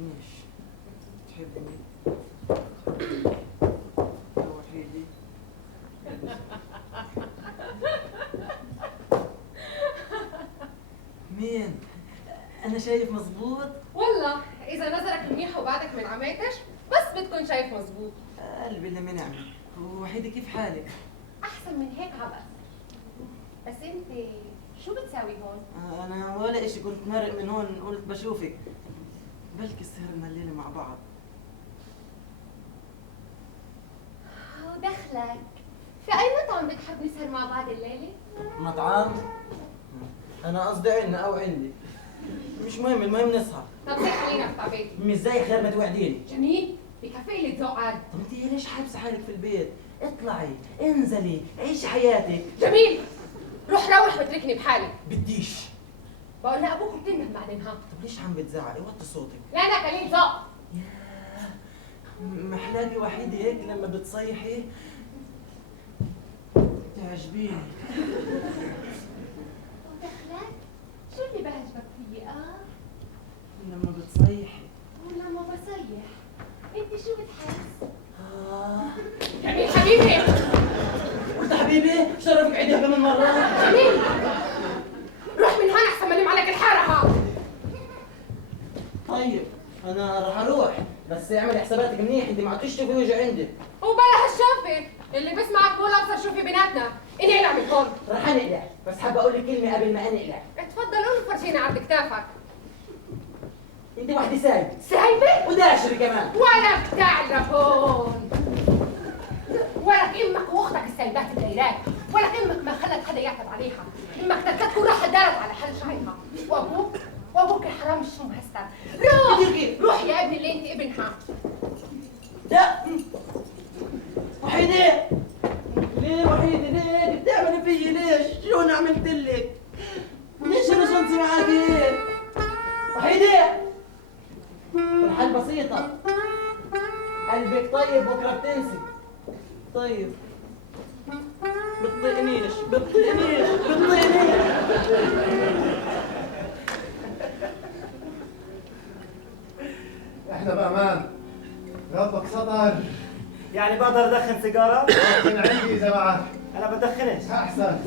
تحبنيش. تحبني يا وحيدي. مين؟ أنا شايف مظبوط؟ والله إذا نظرك منيح وبعدك من عمايتش بس بتكون شايف مظبوط. قلبي اللي منعني. وحيدي كيف حالك؟ أحسن من هيك عبس. بس أنت شو بتساوي هون؟ أنا ولا إشي، كنت مارق من هون قلت بشوفك. بلكي سهرنا الليلة مع بعض. ودخلك في أي مطعم بتحب نسهر مع بعض الليلة؟ مطعم؟ أنا قصدي عنا أو عندي. مش مهم، المهم نسهر. طب هيك خلينا في بيتي. مش زي خير ما توعديني. جميل بكفي لي ذوق عاد. طب انت ليش حابسه حالك في البيت؟ اطلعي، انزلي، عيشي حياتك. جميل روح روح واتركني بحالي. بديش. بقول لأبوك بتنه بعدينها. طب ليش عم بتزعقي؟ وطي صوتك. لا أنا قليل ذوق. محلاقي وحيدة هيك لما بتصيحي تعجبيني. ودخلك شو اللي بهجبك فيي لما بتصيحي. ولما بصيح انت شو بتحس؟ جميل حبيبي. قلت حبيبي شرفك عيدها كمان مرة. جميل روح من هون احسن ما نم عليك الحارة ها. طيب انا رح اروح، بس اعملي حساباتك منيح، انت ما عدتش تشوفي وجه عندي. وبلا هالشوفة اللي بسمعك بقول ابصر شو في بيناتنا. اني اقلع من هون. رح انقلع، بس حابة اقول لك كلمة قبل ما انقلع. اتفضل قول فرجينا عرض كتافك. انت وحدة سايبة. سايبة؟ وداشري كمان. ولا بتعرف هون. ولك امك واختك السايبات الدايرات، ولك امك ما خلت حدا يعتب عليها، امك تكتكون راح دارت على حل شعرها، وابوك الحرام شو مهستر. روح يا ابني اللي انت ابنها. لا وحيدة، ليه وحيدة ليه بتعملي فيي ليش؟ شو انا عملت لك؟ ليش انا شنطي معاكي هيك؟ وحيدة الحل بسيطة، قلبك طيب بكره بتنسي. طيب بتطيقنيش. احنا بامان، ربك ستر. يعني بقدر ادخن سيجاره؟ من عندي اذا معك. انا بدخنش. احسن.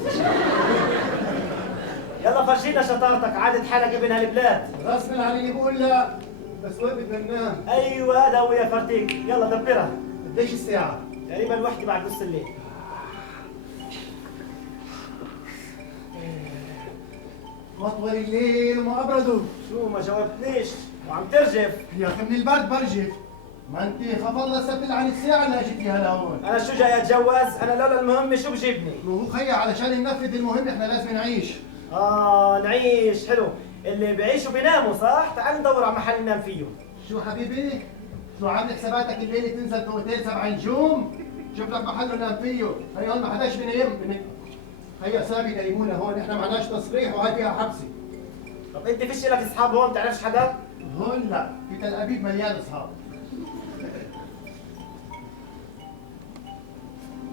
يلا فرجينا شطارتك، عادة حالك ابن هالبلاد. غصب عني بقول لا، بس وين بدنا ننام؟ ايوه هذا هو يا فرتيك، يلا دبرها. قديش الساعة؟ تقريبا الوحدة بعد نص الليل. مطول الليل وما ابردوا. شو ما جاوبتنيش وعم ترجف؟ يا اخي من البرد برجف. ما انت خاف الله سبت عن الساعة اللي اجيتيها لهون. انا شو جاي اتجوز؟ انا لولا المهمة شو بجيبني؟ وهو خيا علشان ننفذ المهم احنا لازم نعيش. نعيش حلو. اللي بيعيشوا بيناموا صح؟ تعال ندور على محل ننام فيه. شو حبيبي؟ شو عامل حساباتك الليلة تنزل في اوتيل 7 نجوم؟ شوف لك محل ننام فيه، هي هون ما حداش بينام. هي سابي نايمونا هون، احنا معناش تصريح وهي فيها حبسة. طب انت فيش لك اصحاب هون بتعرفش حدا؟ هون لا، في تل ابيب مليان اصحاب.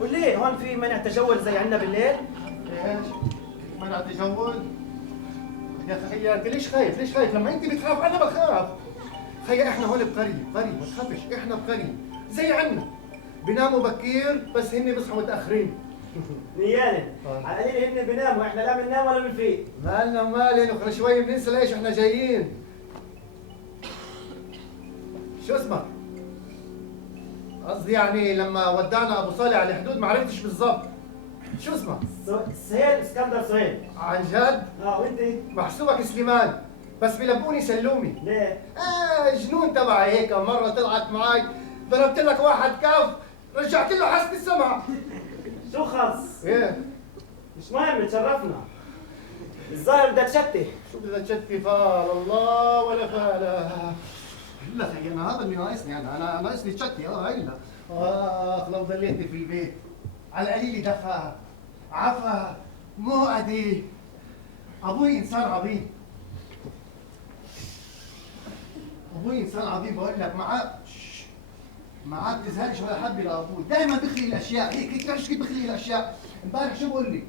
وليه هون في منع تجول زي عندنا بالليل؟ ايش؟ منع تجول؟ يا خي انت ليش خايف؟ ليش خايف؟ لما انت بتخاف انا بخاف. خي احنا هون بقرية، ما تخافش، احنا بقرية زي عنا. بيناموا بكير بس هن بيصحوا متأخرين. نيالن على قليل هن بيناموا، احنا لا بننام ولا بنفيق. مالنا ومالن وكل شوي بننسى ليش احنا جايين. شو اسمك؟ قصدي يعني لما ودعنا ابو صالح على الحدود ما عرفتش بالضبط. شو اسمك؟ سهيل اسكندر سهيل. عن جد؟ وانت؟ محسوبك سليمان، بس بيلبوني سلومي. ليه؟ جنون تبعي هيك، مرة طلعت معي ضربت لك واحد كف رجعت له حاسة السمع. شو خص؟ ايه؟ مش مهم تشرفنا. الظاهر بدها تشتي. شو بدها تشتي؟ فال الله ولا فال. لا خي انا هذا اللي ناقصني، انا ناقصني تشتي. هيلا لو ضليتني في البيت على القليل دفى عفا مؤدي. ابوي انسان عظيم، ابوي انسان عظيم. بقول لك معاه بتزهقش ولا حبي لابوي، دائما بخلي الاشياء هيك بتعرفش كيف بخلي الاشياء. امبارح شو بقول لي؟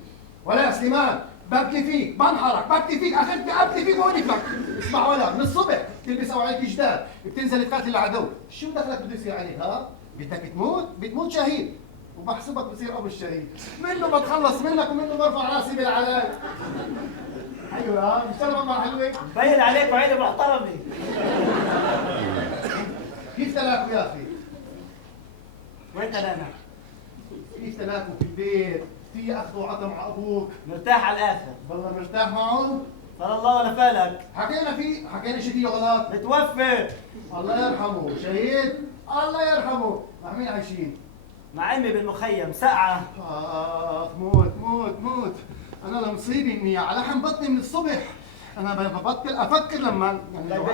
ولا يا سليمان ببكي فيك، بنحرك، ببكي فيك، ابكي فيك وانفك. اسمع ولا من الصبح تلبس اوعيك جداد، بتنزل تقاتل العدو، شو دخلك بده يصير عليك ها؟ بدك تموت؟ بتموت شهيد، وبحسبك بصير ابو الشهيد، منه بتخلص منك ومنه برفع راسي بالعلاج. ايوه مشتغل مع حلوه. باين عليك وعيني محترمه. كيف تلاكوا يا اخي؟ وين تلاقنا؟ كيف تلاكوا في البيت؟ في اخذ وعطى مع ابوك؟ مرتاح على الاخر. والله مرتاح معه؟ صار الله ولا فالك. حكينا شيء فيه غلط. متوفى. الله يرحمه، شهيد؟ الله يرحمه، مع مين عايشين؟ مع امي بالمخيم سقعه. موت موت موت، انا لمصيبي اني على لحم بطني من الصبح، انا ببطل افكر لما يعني طيب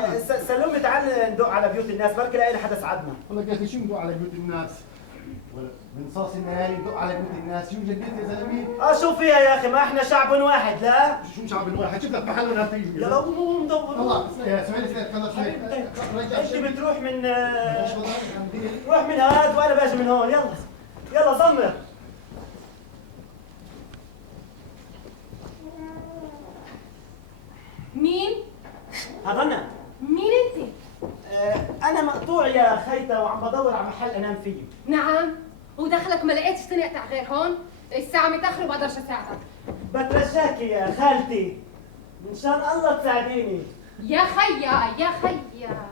سلمي تعال ندق على بيوت الناس، بركي لاقي حدا ساعدنا. والله يا اخي شو ندق على بيوت الناس؟ ولا من صاص الليالي ندق على بيوت الناس، شو جديد يا زلمه؟ شو فيها يا اخي، ما احنا شعب واحد لا؟ شو شعب الواحد؟ شوف لك محل ولا فيه. يلا قوم ندور. والله اسمعي خلص هيك. انت بتروح من روح من هاد وانا باجي من هون، يلا يلا زمر. مين؟ هذا انا. مين انت؟ انا مقطوع يا خيتا وعم بدور على محل انام فيه. نعم، ودخلك ما لقيتش تنقطع غير هون؟ الساعة متأخرة وبقدرش اساعدك. بترجاكي يا خالتي ان شاء الله تساعديني. يا خيا يا خيا،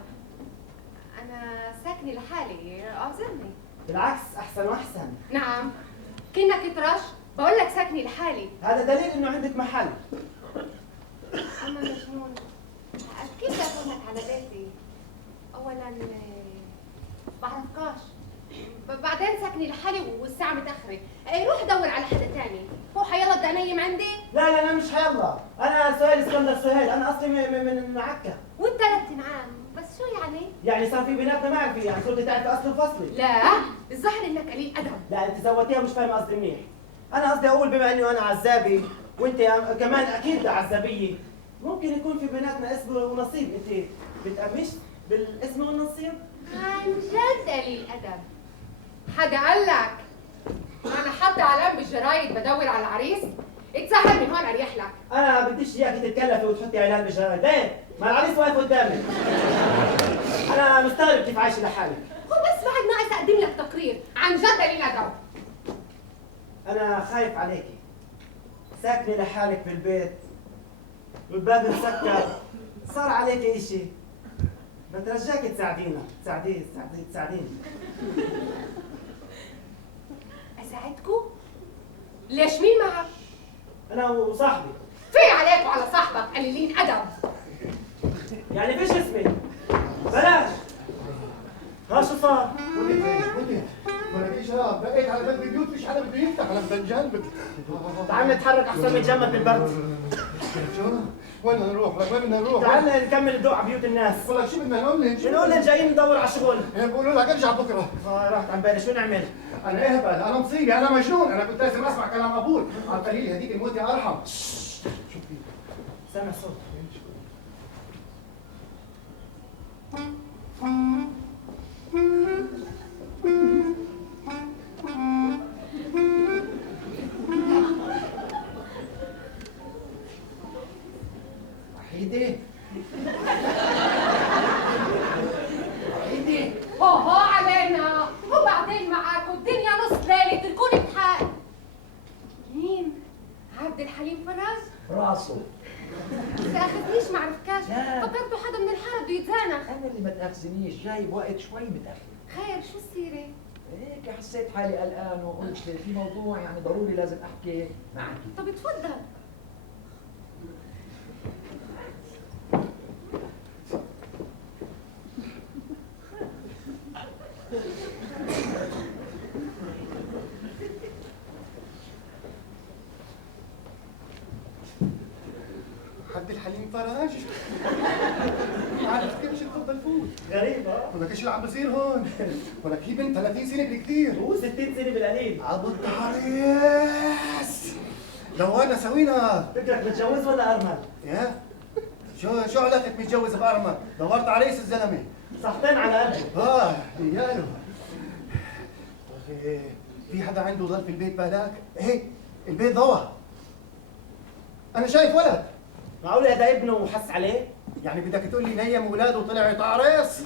أنا ساكنة لحالي، اعذرني. بالعكس احسن واحسن. نعم، كأنك ترش، بقول لك ساكنة لحالي. هذا دليل انه عندك محل. أما مجنون، كيف أقول لك على بيتي؟ أولاً بعرفكاش، بعدين ساكنة لحالي والساعة متأخرة، روح دور على حدا تاني. هو حيلا بدي أنيم عندي؟ لا لا لا مش حيلا، انا سهيل اسكندر سهيل، انا اصلي من عكا. وانت لا تنعم، بس شو يعني؟ يعني صار في بيناتنا معرفة، يعني صرت تعرفي اصل وفصلي. لا، الظاهر انك قليل ادب. لا انت زودتيها مش فاهمه قصدي منيح. انا قصدي اقول بما انه انا عزابي وانت كمان اكيد عزابيه، ممكن يكون في بيناتنا اسم ونصيب. انت بتأمش بالاسم والنصيب؟ عن جد قليل ادب. حدا قال لك انا حاطه علام بالجرايد بدور على عريس؟ اتسهل من هون اريح لك. انا بديش اياكي تتكلفي وتحطي اعلان بالجرايد، ايه؟ ما العريس واقف قدامك. انا مستغرب كيف عايشه لحالك. هو بس بعد ناقص اقدم لك تقرير، عن جد قليل ادب. انا خايف عليكي، ساكنه لحالك بالبيت والباب مسكر، صار عليكي اشي، بترجاكي تساعدينا، تساعديني. اساعدكوا؟ ليش مين معك؟ انا وصاحبي. في عليك وعلى صاحبك قليلين ادب. يعني فيش اسمي، بلاش. ها شو صار؟ ولد ولا في شباب بقيت على باب البيوت، فيش حدا بده يفتح على بتنجان. تعال نتحرك احسن من نتجمد بالبرد. شو؟ وين بدنا نروح؟ وين بدنا نروح؟ تعال نكمل الضوء على بيوت الناس. والله شو بدنا نقول لهم؟ بنقول لهم جايين ندور على شغل. بقولوا لك ارجع بكره. راحت عن بالي، شو نعمل؟ انا اهبل، انا مصيبي، انا مجنون، انا كنت لازم اسمع كلام ابوي، على القليل هديك الموت يا ارحم. شو في؟ سامع صوت. وحيدة وحيدة هو علينا، وبعدين معك والدنيا نص ليلة تركوني بحال. مين؟ عبد الحليم فرج؟ راسه. إذا أخذنيش معرفكاش، لا. فكرته حدا من الحارة بده يتزانق. أنا اللي ما تأخذنيش، جايب وقت شوي متأخر. خير شو السيرة؟ هيك حسيت حالي قلقان وقلت في موضوع يعني ضروري لازم أحكي معك. طب اتفضل. عبد الحليم فرج. عارف كيف تفضل فوت. غريب ها؟ ولك ايش اللي عم بصير هون؟ ولك هي بنت 30 سنه بالكثير. هو 60 سنه بالقليل. ابو التعريس لو انا سوينا. فكرك متجوز ولا ارمل؟ يا شو علاقة متجوز بأرمل؟ دورت عريس الزلمة. صحتين على قلبه. رياله. اخي في حدا عنده ضل في البيت بالك؟ ايه البيت ضوى. انا شايف ولد. معقول هذا ابنه وحس عليه؟ يعني بدك تقول لي نيم اولاده وطلع يطعرس؟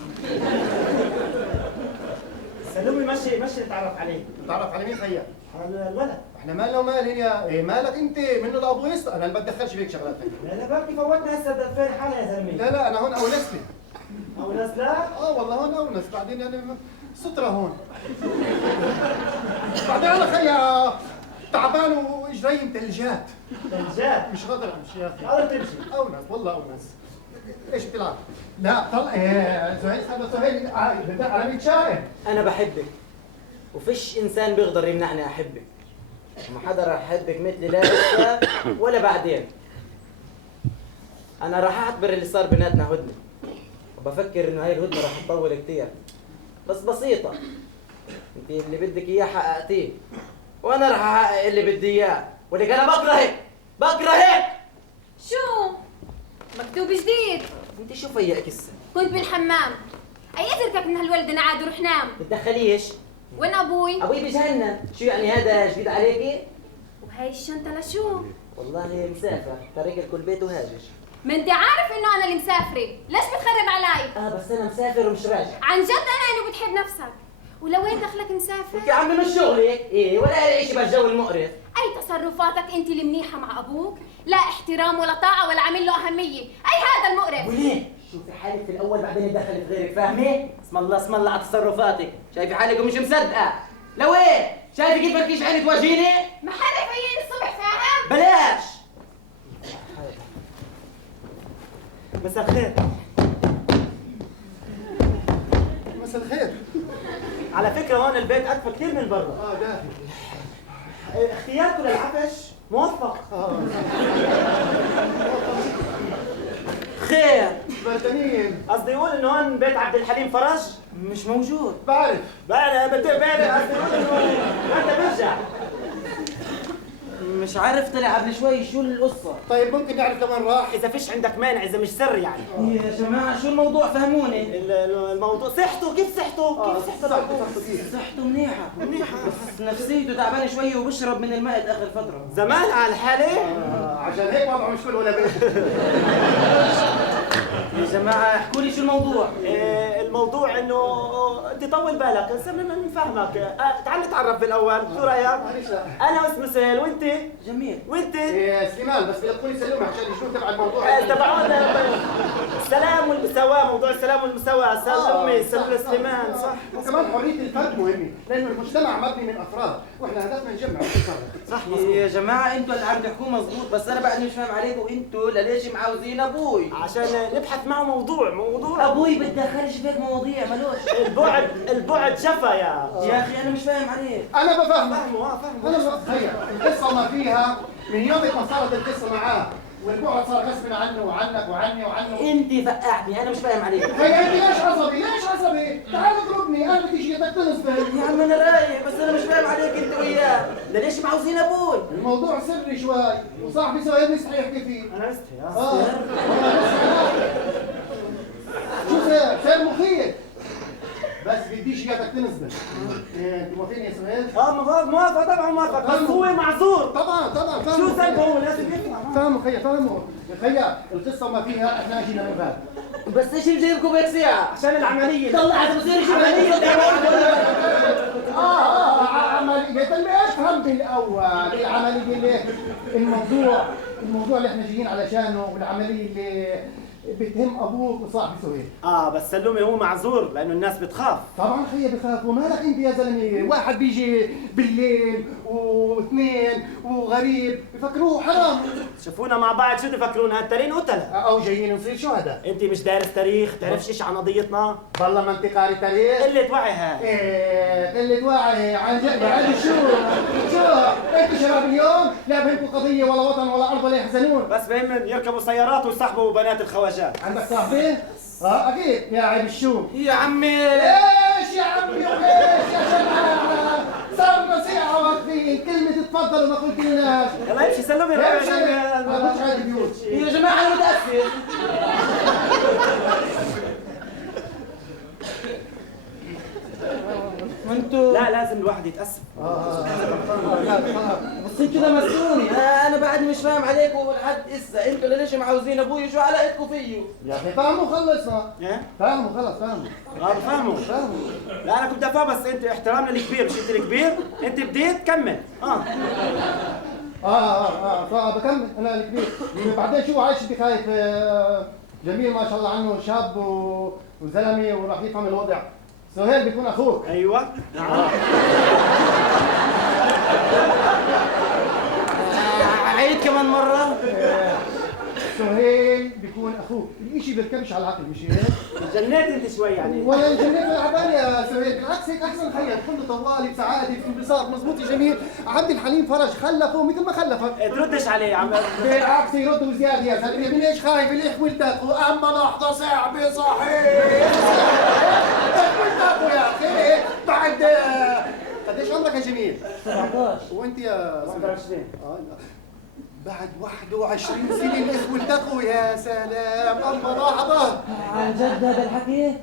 سلومي مشي نتعرف عليه. تعرف على مين خيا؟ على الولد. احنا مالنا ومالهن يا إيه مالك انت منه لابو يسطا، انا ما بتدخلش فيك شغلات خيا. لا بركي فوتنا هسه 2000 حالة يا زلمه. لا انا هون اونستي. او ناس لا؟ والله هون اونس، بعدين يعني سترة هون. بعدين انا خيا تعبان واجري متلجات. ثلجات. مش قادر امشي يا اخي. قادر تمشي. اونس والله اونس. ايش بتلعب؟ لا طلع زهير هذا زهير بدأ على مين شايف؟ انا بحبك وفيش انسان بيقدر يمنعني احبك، وما حدا راح يحبك مثلي لا لسه ولا بعدين. انا راح اعتبر اللي صار بيناتنا هدنه، وبفكر انه هاي الهدنه راح تطول كتير، بس بسيطه. انت اللي بدك اياه حققتيه، وانا راح احقق اللي بدي اياه، ولك انا بكرهك. شو؟ مكتوب جديد. انت شو فيقك هسه؟ كنت بالحمام. اي اتركك من هالولد انا عاد وروح نام. بتدخليش؟ وين ابوي؟ ابوي بجهنم. شو يعني هذا جديد عليكي؟ وهي الشنطة لشو؟ والله مسافر طريق الكل بيت وهاجش. ما انت عارف انه انا اللي مسافرة، ليش بتخرب علي؟ بس انا مسافر ومش راجع. عن جد انا انه بتحب نفسك. ولوين دخلك مسافر؟ يا عمي مش شغلك، ايه ولا لي شيء بالجو المقرف. اي تصرفاتك انت اللي منيحة مع ابوك؟ لا احترام ولا طاعة ولا عامل له اهمية، اي هذا المقرف. وليه؟ شوفي حالك في الاول بعدين تدخلي في غيرك، فاهمه؟ اسم الله على تصرفاتك، شايفه حالك ومش مصدقه. لوين؟ شايفه كيف بدكيش عيني تواجهيني؟ ما حدا يفيني الصبح فاهم؟ بلاش. مساء الخير. مساء الخير. على فكرة هون البيت أدفى كثير من برا. دافي. اختياركم للعفش موفق. خير. برتنين. قصدي يقول إنه هون بيت عبد الحليم فرج. مش موجود. بعرف. بعرف قصدي يقول إنه أنت برجع. مش عارف طلع قبل شوي شو القصة. طيب ممكن نعرف لوين راح؟ إذا فيش عندك مانع إذا مش سر يعني. يا جماعة شو الموضوع فهموني. الموضوع صحته كيف صحته؟ كيف صحته؟ صحته منيحة. بس نفسيته تعبانة شوي وبشرب من الماء آخر فترة. زمان على الحالة؟ عشان هيك وضعه مش كل ولا بيت. يا جماعة احكوا لي شو الموضوع. الموضوع انه انت طول بالك هسه نفهمك. تعال نتعرف بالاول، شو رايك؟ انا اسمي سهيل وانت؟ جميل. وانت؟ سليمان، بس بيقولي سلومه عشان يشوف تبع الموضوع. تبعونا السلام والمساواة، موضوع السلام والمساواة. سلمي سليمان صح. وكمان حرية الفرد مهمة، لأنه المجتمع مبني من أفراد، وإحنا هدفنا نجمع صح يا جماعة انتوا اللي عم تحكوا مظبوط، بس أنا بعد مش فاهم عليكم انتوا ليش معاوزين أبوي؟ عشان نبحث معه موضوع أبوي بتدخلش في هيك مواضيع ملوش. البعد جفا يا أخي أنا مش فاهم عليك. أنا بفهمك. فهمه. أنا بتخيل القصة ما فيها من يوم ما صارت القصة معاه، والبعد صار غصب عنه وعنك وعني وعنه. انت فقعتني، انا مش فاهم عليك. هي انت ليش عصبي؟ تعال اضربني، انا بدي شيء تنصبر. يا عم انا رايق، بس انا مش فاهم عليك انت وياه، ليش معوزين ابوي؟ الموضوع سري شوي، وصاحبي سهيل مستحي يحكي فيه. انا مستحي. شو سير مخيف، بس بديش اياك تنصبر. انت موافقني يا سهيل؟ موافق طبعا موافق، بس هو معذور. طبعا فهمه. شو ذنبه هو لازم يفهم. فهمه خيا القصه ما فيها، احنا اجينا من باب. بس ايش اللي جايبكم بهيك ساعة؟ عشان العملية. طلعت بصير شو عملية؟ عملية قلبي افهم بالاول العملية اللي الموضوع اللي احنا جايين علشانه، والعملية اللي بتهم ابوك وصاحبي سهيل. بس سلومي هو معذور لانه الناس بتخاف. طبعا خيي بخافوا، مالك انت يا زلمه؟ واحد بيجي بالليل واثنين وغريب بفكروه حرام. شوفونا مع بعض شو تفكرونا هالترين قتلة او جايين نصير شهداء. انت مش دارس تاريخ، تعرفش شيء عن قضيتنا؟ والله ما انت قاري تاريخ. قلة وعي هاي. قلة وعي عن جد. عن شو انت شباب اليوم لا بهمكم قضيه ولا وطن ولا ارض ولا يحزنون، بس بهم يركبوا سيارات ويصاحبوا بنات الخواجات. عندك صاحبي؟ اكيد يا عيب الشوم. يا عمي ليش يا عمي وليش يا جماعه؟ صارنا ساعه واقفين، كلمه تفضلوا ما قلتلناش. يلا امشي سلمي ما بدش هاي البيوت. يا جماعة أنا متأسف. انتوا لا لازم الواحد يتاسف. بس انتوا لمسوني. انا بعد مش فاهم عليكم لحد هسه. انتوا ليش معوزين ابوي؟ شو علاقتكم فيه؟ يا اخي فهموا خلصنا. ايه؟ فهموا خلص فهموا. بفهموا. لا انا كنت افهم، بس انت احترامنا للكبير، مش انت الكبير؟ انت بديت كمل. بكمل انا الكبير. بعدين شو عايش انت خايف؟ جميل ما شاء الله عنه شاب وزلمه وراح يفهم الوضع. سهيل بيكون اخوك. ايوه. عيد كمان مره. سهيل بيكون اخوك، الاشي بيركبش على العقل مش هيك؟ جنيت انت شوي يعني. ولا جنيت بالعبالي يا سهيل، بالعكس هيك احسن. خير كله طوالي بسعاده في انبساط. مزبوط يا جميل. عبد الحليم فرج خلفه مثل ما خلفك. تردش عليه يا عم. بالعكس يرد وزياده يا زلمه. من ايش خايف؟ الإخ ولدك واما لحظه صعبه صحيح. ولدك يا اخي بعد قديش عمرك يا جميل؟ 17. وانت يا 21. بعد 21 سنه الإخ ولدك. يا سلام اما لحظه. عن جد هذا الحكي؟ إيه؟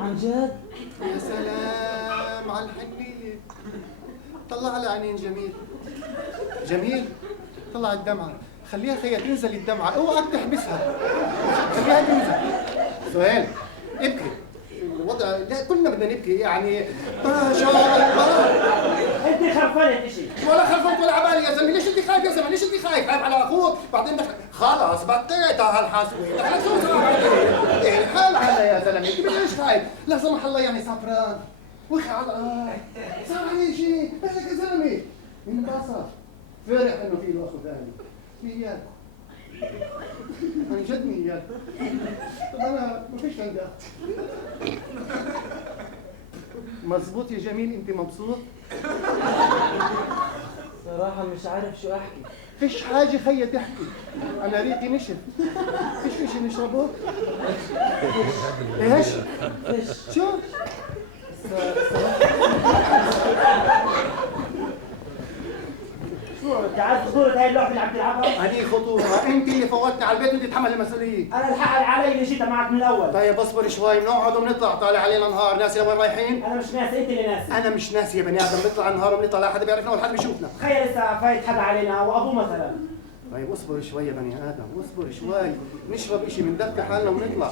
عن جد؟ يا سلام على الحنيه. طلع على عينين جميل. جميل طلع الدمعه. خليها خيا تنزل الدمعه، اوعك تحبسها. خليها تنزل. سهيل ابكي. الوضع لا كلنا بدنا نبكي يعني. ما شاء الله. انت خرفانه شيء. ولا خلفت ولا عبالي يا زلمه. ليش انت خايف يا زلمه؟ ليش انت خايف على اخوك؟ بعدين خلاص بطيتها هالحسوه. دخلك شو صار عليك؟ ايه الحال على يا زلمه. انت ليش خايف؟ لا سمح الله يعني سفران. وخي على صار عليه شيء. مالك يا زلمه؟ انبسط. فرح انه في له اخو ثاني. ميال. عن جد ميال. طب انا ما فيش عندي اخ. مزبوط يا جميل. انت مبسوط؟ صراحة مش عارف شو احكي. فيش حاجة خيا تحكي. أنا ريقي نشف. فيش شيء نشربه؟ إيش؟ شو؟ شو انت عارف خطوره هاي اللعبه اللي عم تلعبها؟ هذه خطورة. أنت اللي فوتني على البيت وأنت تتحمل المسؤولية. انا الحق علي اللي جيتها معك من الاول. طيب اصبر شوي. بنقعد وبنطلع. طالع علينا نهار. ناسي لوين رايحين؟ انا مش ناسي، انت اللي ناسي. أنا مش ناسي يا بني آدم. بنطلع النهار وبنطلع لا حدا بيعرفنا ولا حدا بيشوفنا. تخيل لسه فايت حدا علينا وابوه مثلا. طيب اصبر شوي يا بني آدم. اصبر شوي. نشرب إشي بندفي حالنا ونطلع.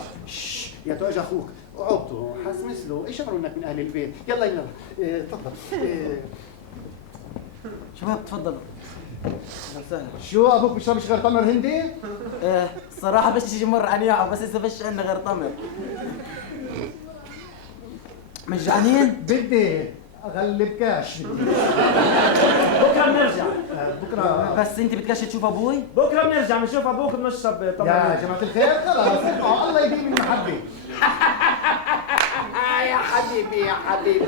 يا توج أخوك. اقعدوا حسمس له. إيش شعروا إنك من أهل البيت؟ يلا يلا. تفضل. شباب تفضلوا. وسهلا. شو ابوك بيشربش غير تمر هندي؟ الصراحة بس يجي مر عن ياعه بس إذا فيش عندنا غير تمر. مش جعانين؟ بدي اغلب كاش. بكره بنرجع. بكره بس انت بتكش تشوف ابوي؟ بكره بنرجع بنشوف ابوك بنشرب يا طبعا. جماعة الخير خلاص اسمعوا الله يديم المحبة. يا حبيبي يا حبيبي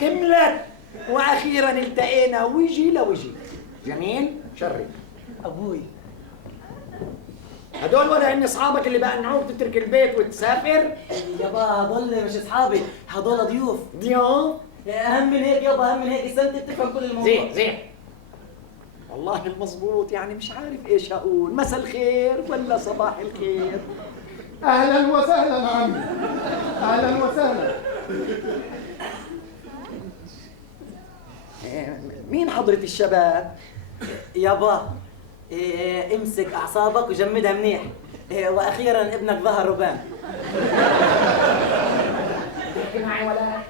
كملت واخيرا التقينا وجه لوجه. جميل شري ابوي. هدول ولا هن اصحابك اللي بقنعوك تترك البيت وتسافر؟ يابا هدول مش اصحابي، هدول ضيوف. ضيوف؟ اهم من هيك يابا، اهم من هيك. انت بتفهم كل الموضوع. زين والله المظبوط. يعني مش عارف ايش اقول. مساء الخير ولا صباح الخير؟ اهلا وسهلا عمي. اهلا وسهلا. مين حضرة الشباب؟ يابا امسك اعصابك وجمدها منيح. واخيرا ابنك ظهر وبان. تحكي معي ولا؟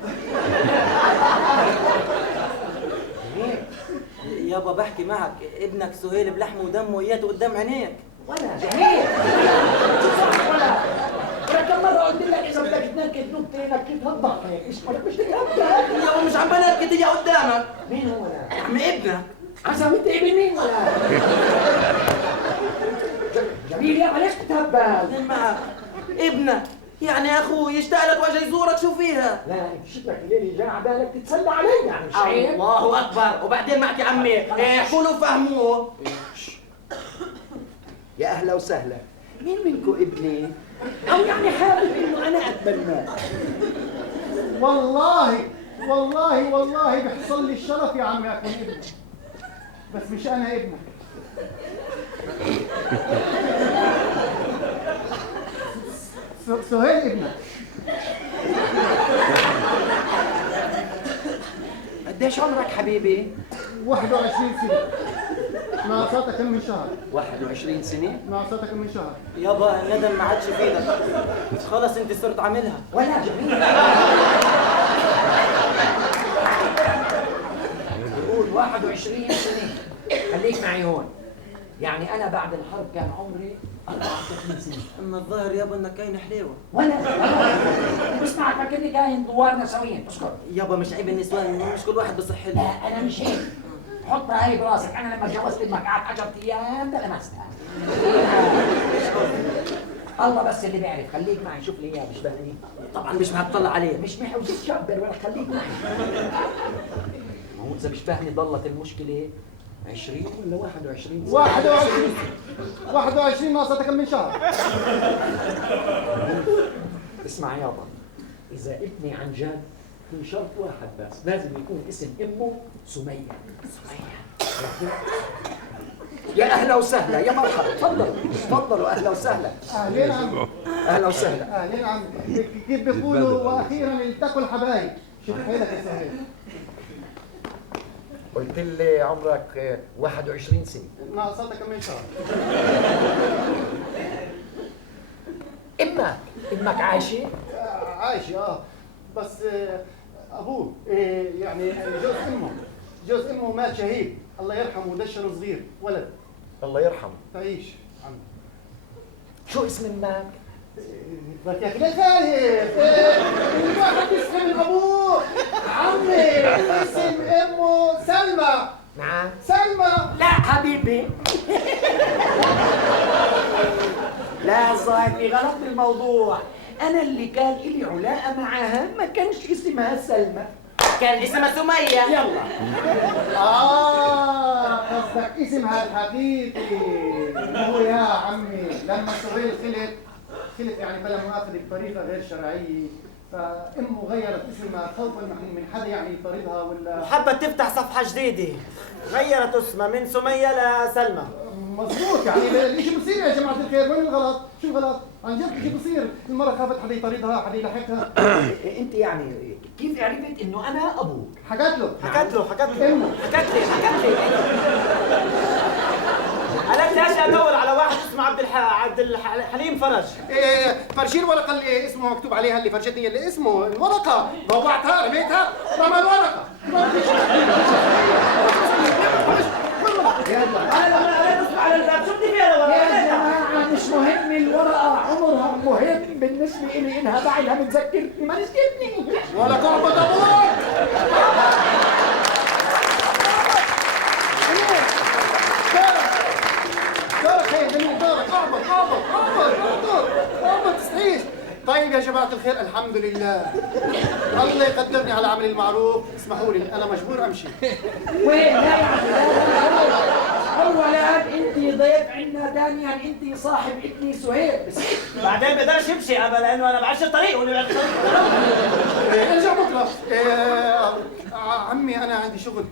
يابا بحكي معك. ابنك سهيل بلحمه ودمه وياته قدام عينيك. ولا جميل ولا كم مرة قلت لك إذا بدك تنكد نكتة نكتها تضحك. مش تتهبل. يابا مش عم بنكد هي قدامك. مين هو لا؟ يا عم ابنك. عزمت ابن مين ولا؟ جميل يا ليش تتهبل؟ معك ابنك يعني اخوي يشتاق لك واجي يزورك. شو فيها؟ لا انت شكلك الليله جاي على بالك تتسلى علي يعني مش عيب؟ الله اكبر. وبعدين معك يا عمي احكوا له فهموه. يا اهلا وسهلا. مين منكم ابني؟ او يعني حابب انه انا اتبناه؟ والله بيحصل لي الشرف يا عمي اكون ابنك. بس مش انا ابنك. سهيل ابنك. قديش عمرك حبيبي؟ 21 سنة. ناقصتك كم من شهر؟ 21 سنة؟ ناقصتك كم من شهر؟ يابا الندم ما عادش فيدك، خلص انت صرت عاملها. ولا جميل. بقول 21 سنة. خليك معي هون. يعني أنا بعد الحرب كان عمري 34 سنة. اما الظاهر يابا انك كاين حليوه. ولا بسمعك فاكرني كاين دوارنا سويين. اسكت. يابا مش عيب النسوان، مش كل واحد بصح له. لا أنا مش هيك. حطها هي براسك. أنا لما اتجوزت امك قعدت 10 أيام ده لمستها. الله بس اللي بيعرف. خليك معي شوف لي اياه بيشبهني. طبعا مش هتطلع عليه. مش محوجك شابر ولا خليك معي. ما هو اذا بيشبهني ضلت المشكله 20 ولا 21 سنة. 21 ناقصتك كم من شهر؟ اسمع يابا، اذا ابني عن جد في شرط واحد بس، لازم يكون اسم امه سمية. يا اهلا وسهلا، يا مرحبا، تفضلوا تفضلوا، اهلا وسهلا. اهلين عمي. اهلا وسهلا. اهلين عمي. كيف بيقولوا واخيرا التقوا الحبايب. شوف حيلك يا سهيل. قلت لي عمرك 21 سنة. ناقصتك كم من شهر؟ امك عايشة؟ عايش بس ابوه يعني جوز امه مات شهيد، الله يرحمه، ودشر صغير ولد. الله يرحمه. تعيش عمي. شو اسم امك؟ لك يا اخي لا خايف. الواحد يسمع من ابوه. عمي اسم امه سلمى. نعم. سلمى. لا حبيبي. لا الظاهر في غلط بالموضوع. انا اللي كان لي علاقه معها ما كانش اسمها سلمى، كان اسمها سميه. يلا. قصدك اسمها الحقيقي. هو يا عمي لما سهيل خلت يعني بلا مؤاخذة بطريقة غير شرعية، فامه غيرت اسمها خوفا من حدا يعني يطاردها ولا حبت تفتح صفحه جديده، غيرت اسمها من سميه لسلمى. مظبوط. يعني الشيء بصير يا جماعة الخير، وين الغلط؟ شو الغلط؟ عن جد الشيء بصير، المرة خافت حدا يطاردها، حدا يلحقها. انت يعني كيف عرفت انه انا ابوك؟ حكت له امه حكت لي قالت لي اجي ادور على واحد اسمه عبد الحليم فرج. فرجي الورقة اللي اسمه مكتوب عليها، اللي فرجتني اللي اسمه الورقة، ضوعتها رميتها، رمى الورقة. انا لما قريت اسمه على الباب شفتني فيها الورقه. يا جماعة مش مهم الورقة، عمرها مهم بالنسبة إلي إنها بعدها بتذكرني ما نسيتني. ولا قعبة ابوك. دورك هي جميل، دورك. قعبة تستحيش. طيب يا جماعة الخير، الحمد لله الله يقدرني على عمل المعروف. اسمحوا لي أنا مجبور أمشي. وين لا أولا أنت ضيف عنا، ثانيا أنت صاحب ابني سهيل. بس بعدين بقدرش يمشي ابا لانه انا بعرفش الطريق واللي بيعرف الطريق. ارجع بكرة. عمي أنا عندي شغل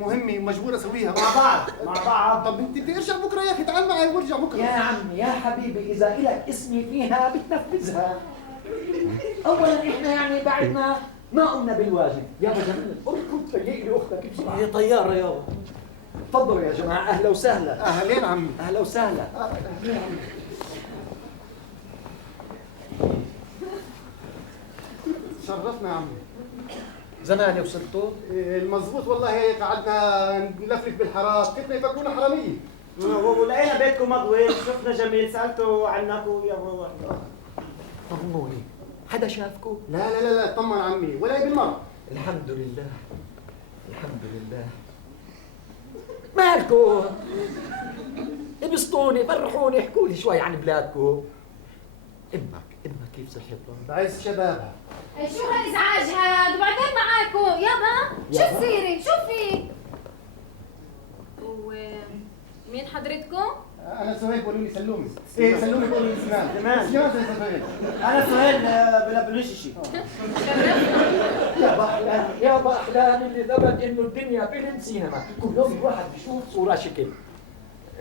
مهمة مجبور أسويها مع بعض. طب أنت بدي أرجع بكرة يا أخي، تعال معي وارجع بكرة. يا عمي يا حبيبي، إذا إلك اسمي فيها بتنفذها. أولا إحنا يعني بعدنا ما قمنا بالواجب. يابا جميل اركض طيق لي أختك بسرعة. هي طياره يابا. تفضلوا يا جماعة، أهلا وسهلا. أهلين عمي. أهلا وسهلا. أهلين عمي. شرفنا يا عمي. زماني وصلتوا؟ المظبوط والله، هيك قعدنا نلفلف بالحارات، كنا يفكرونا حرامية. ولقينا بيتكم مضوي، شفنا جميل، سالته عنك ويا طمنوني، حدا شافكم؟ لا طمن عمي ولا بالمرة. الحمد لله الحمد لله. مالكم؟ ابسطوني فرحوني، احكوا لي شوي عن بلادكم. امك كيف صحتها؟ بعز شبابها. شو هالازعاج هاد؟ وبعدين معاكم يابا؟ شو تصيري؟ شو في؟ ومين حضرتكم؟ أنا سهيل بقولوا لي سلومي. سلومي بقولوا لي سمان زي سهيل. انا سهيل بلا شيء. يابا احلام اللي ثبت انه الدنيا فيلم سينما، كل يوم الواحد بيشوف صورة شكل،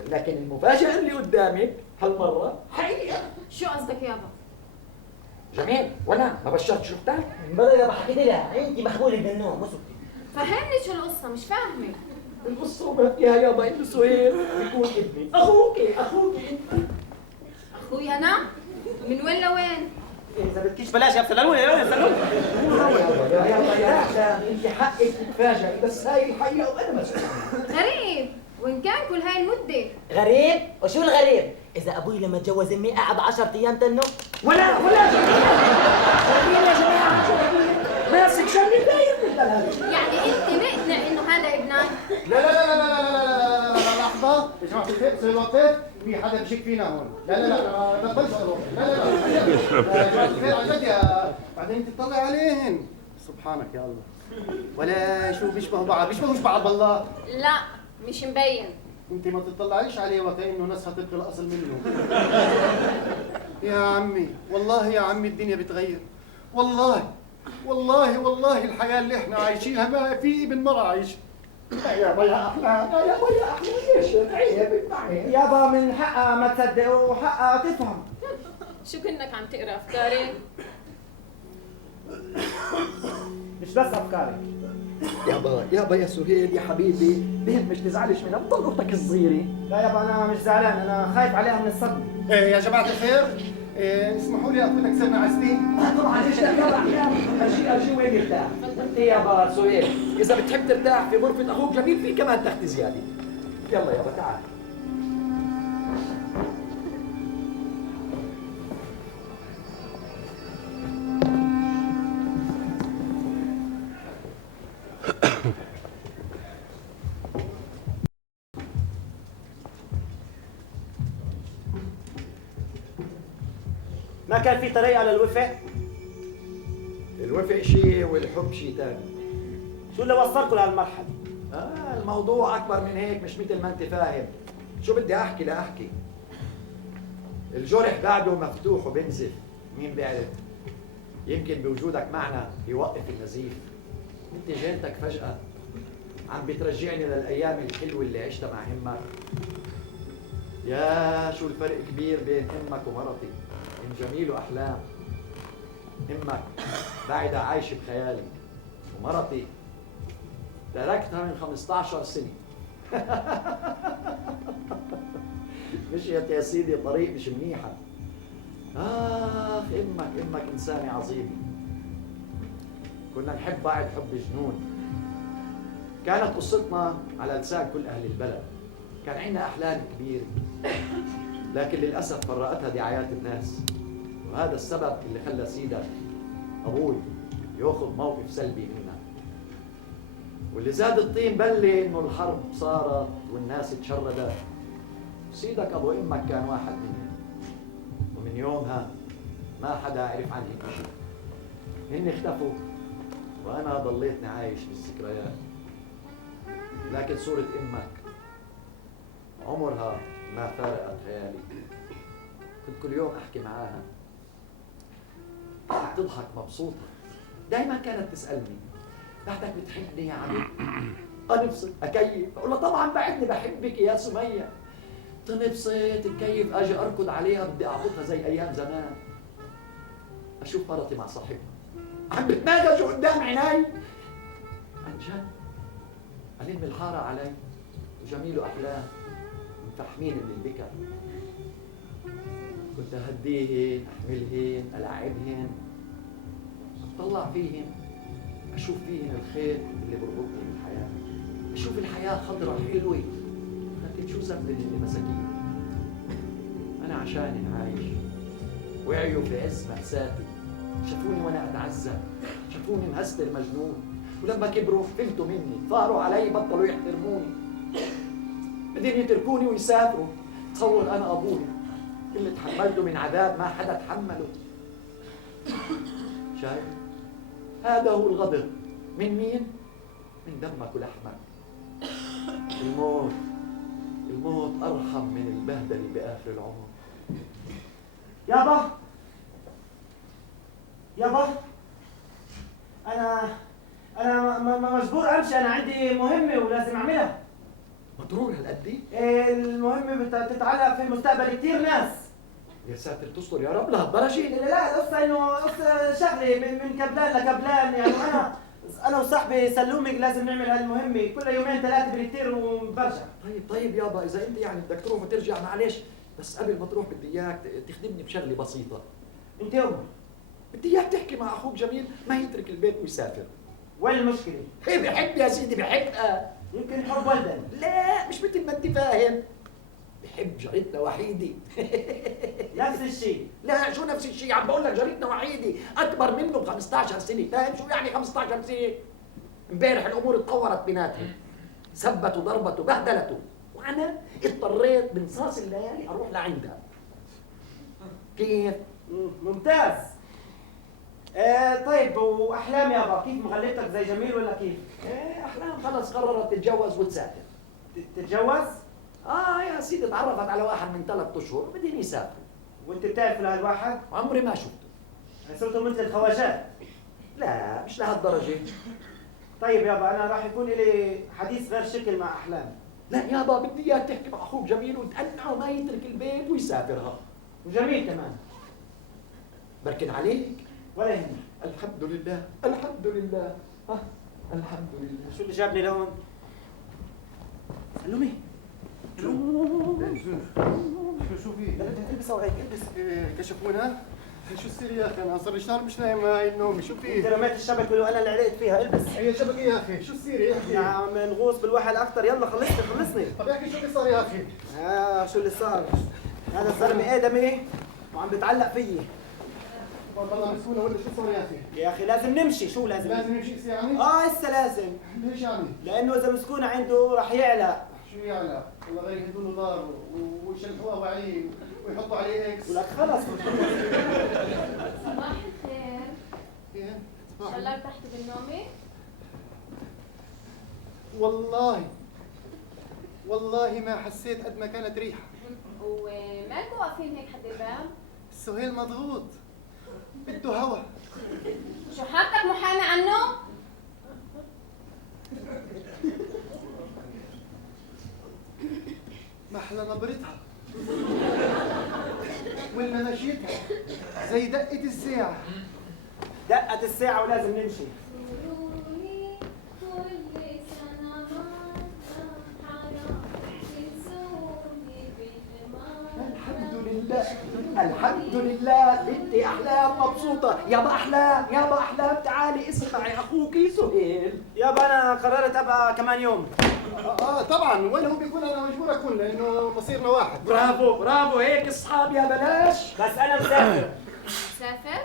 لكن المفاجأة اللي قدامك هالمرة حقيقة. شو قصدك يابا؟ جميل، ولا ما بشرتش اختك؟ بدل ما حكيت لها انت مخبوله بالنوم وسكتي. فهمني شو القصة، مش فاهمة. القصة وما فيها يابا إنه سهيل بيكون ابني، أخوك أنت. أخوي أنا؟ من وين لوين؟ اذا بدكيش بلاش يا سلموني يا سلموني. يا انت حقك تتفاجئي، بس هاي الحقيقة وأنا مسؤول. غريب، وإن كان كل هاي المدة. غريب؟ وشو الغريب؟ إذا أبوي لما تجوز أمي قعد 10 أيام تنو؟ ولا شايفين يا جماعة، شايفين ماسك شغلي داير بالبلد. يعني أنت مقنع إنه هذا ابنك؟ لا لا لا لا لا لا لا لا لحظة يا جماعة الخير، بصير وقت في حدا بشك فينا هون. لا لا لا ما تبطلش أروح. لا لا لا يا جماعة الخير عن جد يا بعدين تطلع عليهن. سبحانك يا الله. ولا شو بيشبهوا بعض، بيشبهوش بعض بالله. لا مش مبين. انت ما تطلعيش عليه وكأنه نسخة طبق الأصل منه. يا عمي والله يا عمي الدنيا بتغير. والله الحياة اللي احنا عايشينها ما في ابن مرة عايش. يابا يا أحلام، يابا يا أحلام، ليش عيب معي؟ يابا من حقها ما تصدق وحقها تفهم. شو كنك عم تقرا أفكاري؟ مش بس افكارك. يابا يا سهيل يا حبيبي، بهمش تزعلش منها، بضل أختك الصغيرة. لا يابا انا مش زعلان، انا خايف عليها من الصدمة. يا جماعة الخير اسمحوا لي اخذك سر عزتين. طبعا ليش لا، يلا أحلام، أجي وين يرتاح؟ أنت يابا سهيل، إذا بتحب ترتاح في غرفة أخوك جميل في كمان تختي زيادة. يلا يابا تعال. ما كان في طريقة للوفاء؟ الوفق شيء والحب شيء ثاني. شو اللي وصلكم لهالمرحلة؟ الموضوع أكبر من هيك، مش مثل ما أنت فاهم. شو بدي أحكي لأحكي؟ الجرح بعده مفتوح وبنزف، مين بيعرف؟ يمكن بوجودك معنا يوقف النزيف. أنت جيتك فجأة عم بترجعني للأيام الحلوة اللي عشتها مع همك. يا شو الفرق كبير بين أمك ومرتي. أم جميل وأحلام. أمك بعدها عايشة بخيالي، ومرتي تركتها من 15 سنة. مشيت يا سيدي طريق مش منيحة. أمك إنسانة عظيمة. كنا نحب بعض حب جنون. كانت قصتنا على لسان كل أهل البلد. كان عندنا أحلام كبيرة، لكن للأسف فرقتها دعايات الناس، وهذا السبب اللي خلى سيدك أبوي يأخذ موقف سلبي منا. واللي زاد الطين بلة إنه الحرب صارت والناس اتشردت. سيدك أبو أمك كان واحد منهم، ومن يومها ما حدا عرف عنهم شيء. هن اختفوا وأنا ضليتني عايش بالذكريات. لكن صورة أمك عمرها ما فارقت خيالي. كنت كل يوم أحكي معاها، كانت تضحك مبسوطة. دايما كانت تسألني بعدك بتحبني يا عمي؟ أنبسط أكيف أقول لها طبعا بعدني بحبك يا سمية. تنبسط تكيف أجي أركض عليها بدي أعبطها زي أيام زمان. أشوف مرتي مع صاحبها عم بتناقشوا قدام عيني. عن جد ألم الحارة علي وجميل وأحلام مفحمين من البكر. كنت أهديهن، أحملهن، ألعبهن، أطلع فيهن، أشوف فيهن الخير اللي بربطني بالحياة. أشوف الحياة خضرة حلوة، لكن شو ذنبن اللي مساكين؟ أنا عشانهن عايش. وعيوا في عز مأساتي، شافوني وأنا أتعذب، شافوني مهستر مجنون، ولما كبروا فلتوا مني، ثاروا علي بطلوا يحترموني. بدهم يتركوني ويسافروا. تصور أنا أبوهم اللي تحملته من عذاب ما حدا تحمله. شايف؟ هذا هو الغدر. من مين؟ من دمك ولحمك. الموت أرحم من البهدلة بآخر العمر. يابا أنا مجبور أمشي، أنا عندي مهمة ولازم أعملها. مضرور هالقد المهمة بتتعلق في مستقبل كتير ناس. يا ساتر تستر يا رب لهالدرجة؟ لا القصة إنه قصة شغلة من كبلان لكبلان، يعني أنا انا وصاحبي سلومك لازم نعمل هالمهمه، كل يومين ثلاثه بنطير وبرجع. طيب يابا اذا انت يعني بدك تروح وترجع معلش، بس قبل ما تروح بدي اياك تخدمني بشغله بسيطه. انت يوم بدي اياك تحكي مع اخوك جميل ما يترك البيت ويسافر. وين المشكله؟ ايه بحب يا سيدي بحبها. يمكن حب ولدا. لا مش مثل ما انت فاهم، بحب جارتنا وحيده. نفس الشيء. لا شو نفس الشيء، عم بقول لك جارتنا وحيده اكبر منه ب 15 سنه، فاهم شو يعني 15 سنه؟ امبارح الامور اتطورت بيناتهم، سبت وضربت وبهدلته، وانا اضطريت بنصاص الليالي اروح لعندها. كيف؟ ممتاز. طيب واحلام يابا كيف مغلبتك زي جميل ولا كيف؟ ايه احلام خلص قررت تتجوز وتسافر. تتجوز؟ يا سيدي تعرفت على واحد من 3 اشهر بدهم يسافروا. وانت بتعرف لهالواحد؟ عمري ما شفته. صرتوا مثل الخواجات. لا مش لهالدرجه. طيب يابا انا راح يكون لي حديث غير شكل مع احلام. لا يابا بدي اياك تحكي مع اخوك جميل وتقنعه ما يترك البيت ويسافرها. وجميل كمان. بركن عليك. ولا يهمك. الحمد لله الحمد لله. الحمد لله. شو اللي جابني لهون؟ سلومي. شو في؟ البس هيك البس. كشفونا؟ شو السير يا اخي؟ انا صار لي شهر مش نايم هاي النوم، شو انت في؟ رميت الشبكه وانا اللي علقت فيها، البس. هي شبكه يا اخي، شو السير يا اخي؟ عم نغوص بالواحد اكثر، يلا خلصني. طب احكي شو اللي صار يا اخي؟ شو اللي صار؟ هذا الزلمه ادمي وعم بتعلق فيي. والله مسؤولة ولا شو صار يا اخي؟ يا اخي لازم نمشي، شو لازم؟ لازم يمشي يعني؟ هسه لازم. ليش يعني؟ لانه اذا مسكونه عنده رح يعلق. شو يعني؟ والله غير يهدوا له نار ويشلحوها وعي ويحطوا عليه اكس. ولك خلص. صباح الخير. إيه؟ ان شاء الله ارتحتوا بالنومه؟ والله ما حسيت قد ما كانت ريحة. ومالكم واقفين هيك حد الباب؟ السهيل مضغوط بده هوا. شو حاطك محامي عنه؟ ما احلى نبرتها ولا مشيتها زي دقة الساعة. دقت الساعة ولازم نمشي. الحمد لله انت احلام مبسوطه. يابا احلام تعالي اسمعي اخوك سهيل. يابا انا قررت ابقى كمان يوم. طبعا وين هو بيكون انا مجبور اكون لانه مصيرنا واحد. برافو هيك اصحاب يا بلاش. بس انا مسافر. مسافر؟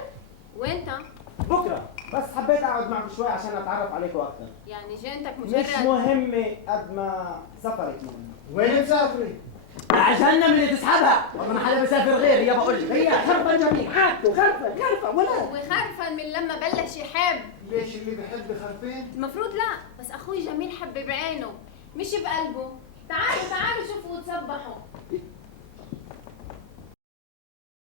وين انت؟ بكره، بس حبيت اقعد معكم شوي عشان اتعرف عليكم اكثر. يعني جنتك مش مجرد مهمة قد ما سفرك مهم. وين مسافري؟ عجلنا من اللي تسحبها، والله ما حدا بيسافر غيري، يابا قول لي. هي خرفه جميل حاكوا خرفه ولا وخرفن من لما بلش يحب. ليش اللي بحب خرفين؟ المفروض لا، بس اخوي جميل حب بعينه مش بقلبه. تعالوا شوفوا وتصبحوا.